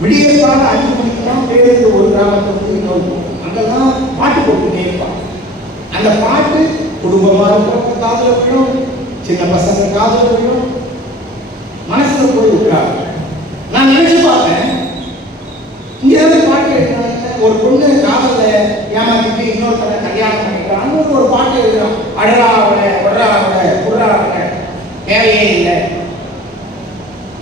விடியற்கால 5 மணிக்கெல்லாம் பேருந்து ஒரு கிராமத்துக்கு இன்னொரு போகும். அங்கெல்லாம் பாட்டு போட்டுட்டே இருப்பாங்க. அந்த பாட்டு குடும்பமா இருக்கிறவங்க காதல விழும், சின்ன பசங்க காதல விழும், மனசுல போய் விட்டாங்க. நான் நினைச்சு பார்த்தேன், இங்க ஏதாவது பாட்டு எழுதுறாங்க, ஒரு பொண்ணு காதல ஏமாத்திட்டு இன்னொருத்தரை கல்யாணம் பண்ணிக்கிறான்னு ஒரு பாட்டு எழுதுறான். அடரா அவளை ஒர்றா அவளை புர்றா அவளை தேவையே இல்லை.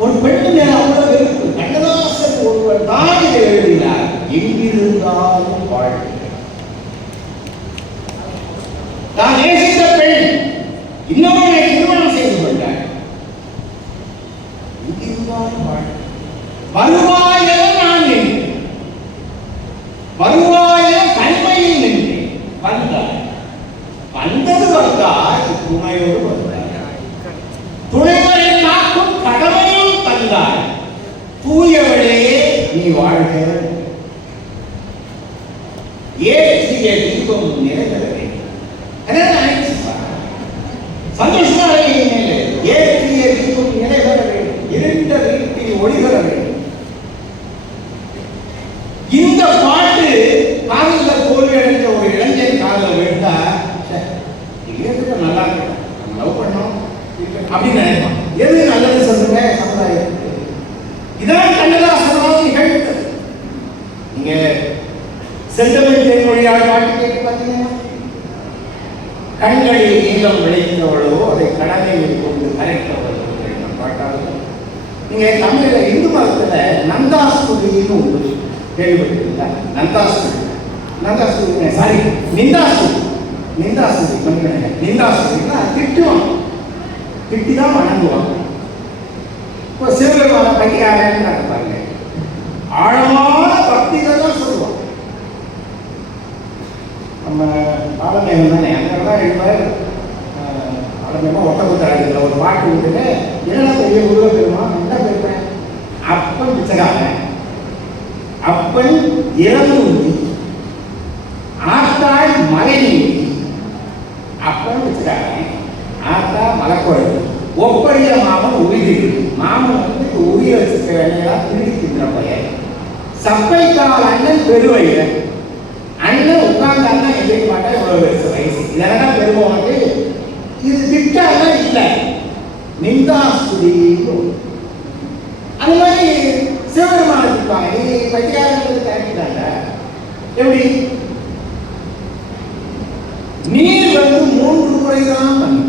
ஒரு பெண்ணு மேல அவ்வளவு வெறுப்பு. கண்ணதாசன் ஒருவர் தான் இதை எழுதினார். எங்கிருந்தாலும் வாழ்க்கை தான் நேசித்த பெண் இன்னொரு திருமணம் செய்து கொண்டார். எங்கிருந்தாலும் வாழ்க்கை வருவாய நான் நின்றேன், வருவாய தனிமையில் நின்றேன். வந்தார், வந்தது வந்தார், துணையோடு வந்தார். துணைவரை காக்கும் கடமையும் தந்தார். தூயவளே நீ வாழ்க, ஏற்றிய தீபம் நிறைவேற வேண்டும். சந்தோஷமா ஏற்றிய தீபம் நிறைவேற வேண்டும், இருண்ட வீட்டில் ஒளிவர வேண்டும். இந்த பாட்டு காதல தோல்வி அடைந்த ஒரு இளைஞன் காதல வேண்டா நல்லா இருக்கும், நம்ம லவ் பண்ணோம் அப்படின்னு நினைப்பான். எது நல்லது சொல்லுங்க சமுதாயத்துக்கு? இதான் கண்ணதாசனால் நிகழ்ந்தது. நீங்க செந்தமிழ் தேன்மொழியால் பாட்டு கேட்டு பார்த்தீங்கன்னா, கண்களில் நீளம் விளைந்தவளோ அதை கடமையில் கொண்டு கரைத்தவளோ பாட்டாளர். நீங்க தமிழ்ல இந்து மதத்துல நந்தாஸ்துதின்னு ஒன்று கேள்விப்பட்டிருக்கீங்களா? நந்தாஸ்துதி சாரி நிந்தாஸ்துதி பண்ணுங்க. நிந்தாஸ்துதினா திட்டுவான், திட்டி தான் வணங்குவான். இப்போ சிவபெருமான பையாரன்னு பாருங்க, ஆழமான பக்தியில தான் சொல்லுவான். நம்ம ஆலமேகம் தானே அங்கெல்லாம் எழுப்பார். ஆலமேகமா ஒட்டக்குத்தராஜில் ஒரு பாட்டு விட்டுட்டு என்னென்ன பெரிய உருவ பெருமா என்ன பெருப்பேன் அப்பன் பிச்சைக்காரன், அப்பன் இறந்து ஊதி, ஆத்தாள் மலை நீதி, அப்பன் பிச்சைக்காரன், ஆத்தா மலைக்குழந்தை, ஒப்பரிய மாமன் உயிரி, மாமன் வந்து உரிய வச்சுக்க வேண்டியதான் திருடிக்கின்ற பையன், சப்பைக்கால் அண்ணன் பெருவயன், அண்ணன் உட்கார்ந்த அண்ணன் எதிர்க்க மாட்டா இவ்வளவு வயசு. இதெல்லாம் பெருமானுக்கு இது திட்டம் இல்லை, நிந்தாஸ்துதி. அது மாதிரி சிவபெருமான இருப்பாங்க. நீ பைத்தியாரங்களுக்கு கரெக்டாங்க. எப்படி நீர் வந்து 3 முறை தான் வந்து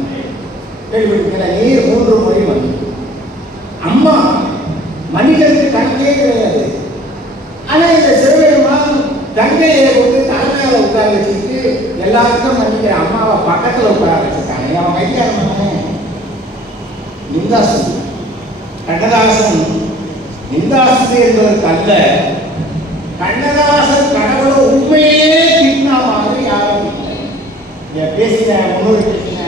கேள்விப்பட்டிருக்கிற, நீர் 3 முறை வந்து. அம்மா மனிதனுக்கு கணக்கே கிடையாது. ஆனா இந்த சிவபெருமான் கங்கையை கொண்டு தலைமையில உட்கார வச்சுட்டு எல்லாருக்கும் மன்னிக்கிற அம்மாவை பக்கத்துல உட்கார வச்சிருக்காங்க. அவன் கைக்காரன் நிந்தாஸ்துதி. கண்ணதாசன் நிந்தாஸ்துதி என்பதற்கு அல்ல, கண்ணதாசன் கடவுளை உண்மையிலே திட்டினா மாதிரி யாரும் இல்லை. பேசின முன்னோர் பேசின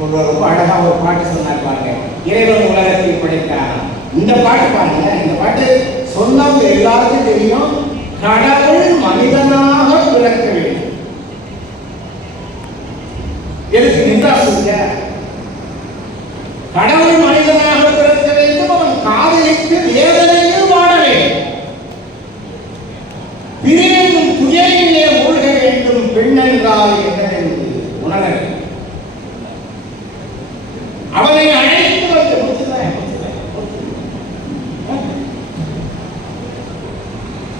ஒரு ரொம்ப அழகா ஒரு பாட்டு சொன்னார் பாருங்க, இறைவன் உலகத்தில் படைத்தான். இந்த பாட்டு பாருங்க, இந்த பாட்டு சொன்னவங்க எல்லாருக்கும் தெரியும். கடவுள் மனிதனாக பிறக்க வேண்டும். எதுக்கு நிந்தாஸ்துதிங்க? கடவுள் மனிதனாக பிறக்க வேண்டும், அவன் காதலித்து வேதனை